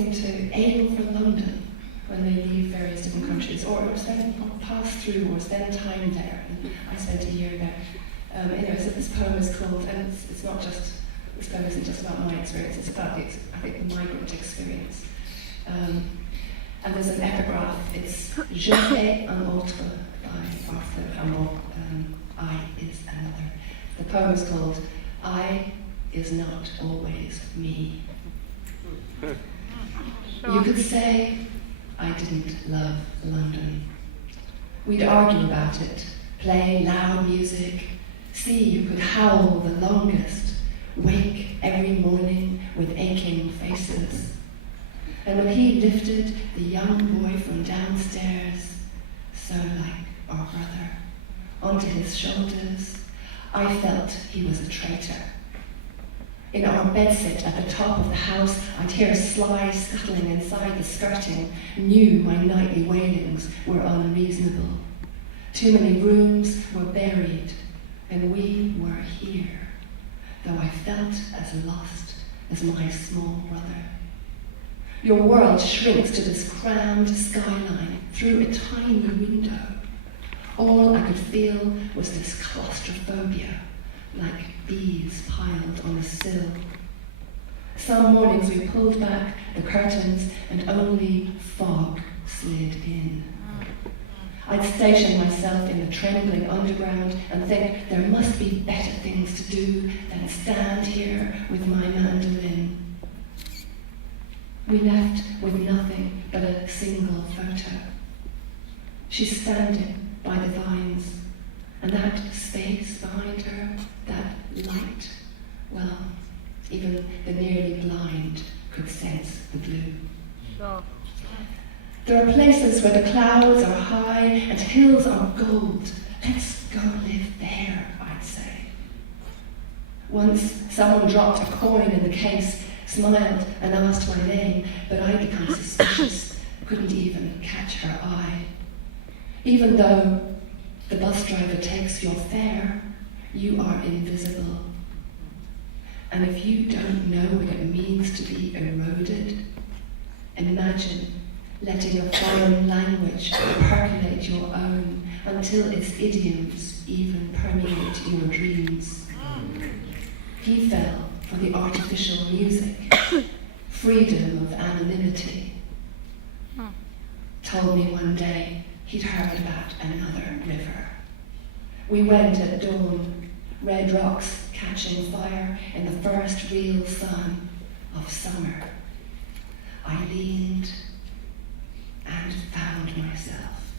seem to aim for London when they leave various different countries, or pass through, or spend time there. And I spent a year there. Anyway, so this poem is called, and it's not just, this poem isn't just about my experience, it's about the migrant experience. And there's an epigraph, it's Je suis un autre by Afric I is another. The poem is called I is not always me. You could say I didn't love London. We'd argue about it, play loud music, see who could howl the longest, wake every morning with aching faces. And when he lifted the young boy from downstairs, so like our brother, onto his shoulders, I felt he was a traitor. In our bedsit at the top of the house, I'd hear Sly scuttling inside the skirting, knew my nightly wailings were unreasonable. Too many rooms were buried, and we were here, though I felt as lost as my small brother. Your world shrinks to this crammed skyline through a tiny window. All I could feel was this claustrophobia, like bees piled on a sill. Some mornings we pulled back the curtains and only fog slid in. I'd station myself in the trembling underground and think there must be better things to do than stand here with my mandolin. We left with nothing but a single photo. She's standing by the vines, and that space behind her, that light, well, even the nearly blind could sense the blue. Sure. There are places where the clouds are high and hills are gold. Let's go live there, I'd say. Once someone dropped a coin in the case, smiled and asked my name, but I'd become suspicious, couldn't even catch her eye. Even though the bus driver takes your fare, you are invisible. And if you don't know what it means to be eroded, imagine letting a foreign language percolate your own until its idioms even permeate your dreams. He fell for the artificial music, freedom of anonymity. Told me one day he'd heard about another river. We went at dawn, red rocks catching fire in the first real sun of summer. I leaned and found myself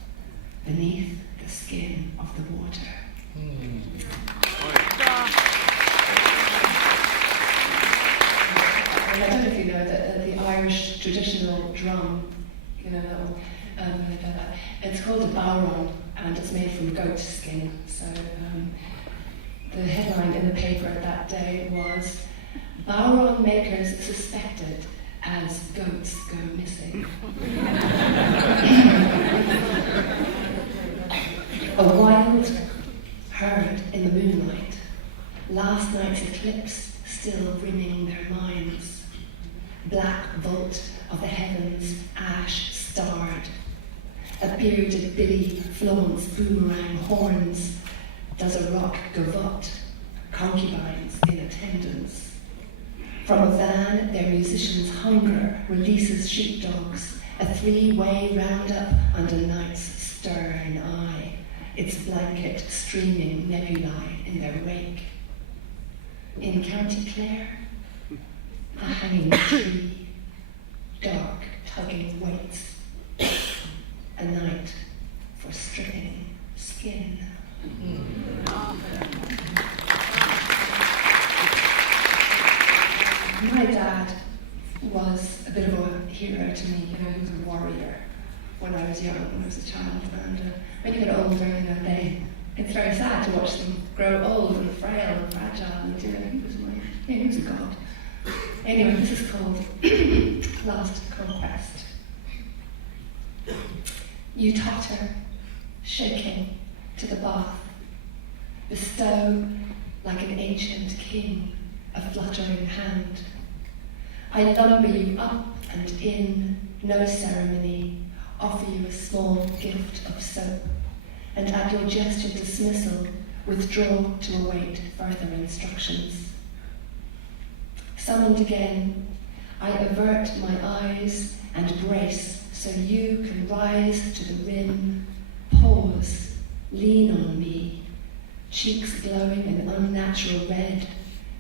beneath the skin of the water. And I don't know if you know that the Irish traditional drum, you know that one, it's called a bowron, and it's made from goat skin. So the headline in the paper that day was, "Bowron makers suspected as goats go missing." A wild herd in the moonlight, last night's eclipse still rimming their minds. Black vault of the heavens, ash starred. A bearded billy flaunts boomerang horns. Does a rock gavotte, concubines in attendance. From a van, their musicians' hunger releases sheepdogs, a three-way roundup under night's stern eye, its blanket streaming nebulae in their wake. In County Clare, a hanging tree, dark tugging weights, a night for stripping skin. My dad was a bit of a hero to me. You know, he was a warrior when I was young, when I was a child. And when you get older, you know, it's very sad to watch them grow old and frail and fragile. And you know, he was a god. Anyway, this is called Last Conquest. You totter, shaking, to the bath, bestow like an ancient king a fluttering hand. I lumber you up and in no ceremony, offer you a small gift of soap, and at your gestured dismissal, withdraw to await further instructions. Summoned again, I avert my eyes and brace so you can rise to the rim, pause, lean on me, cheeks glowing an unnatural red,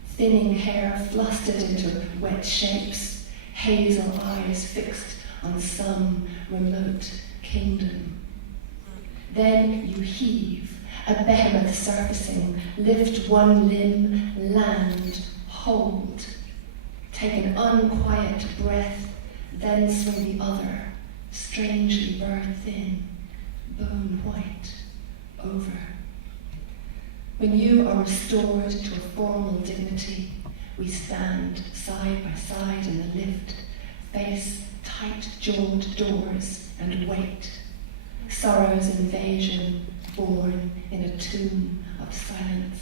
thinning hair flustered into wet shapes, hazel eyes fixed on some remote kingdom. Then you heave, a behemoth surfacing, lift one limb, land, hold. Take an unquiet breath, then swing the other, strangely burn thin, bone white, over. When you are restored to a formal dignity, we stand side by side in the lift, face tight-jawed doors, and wait. Sorrow's invasion born in a tomb of silence.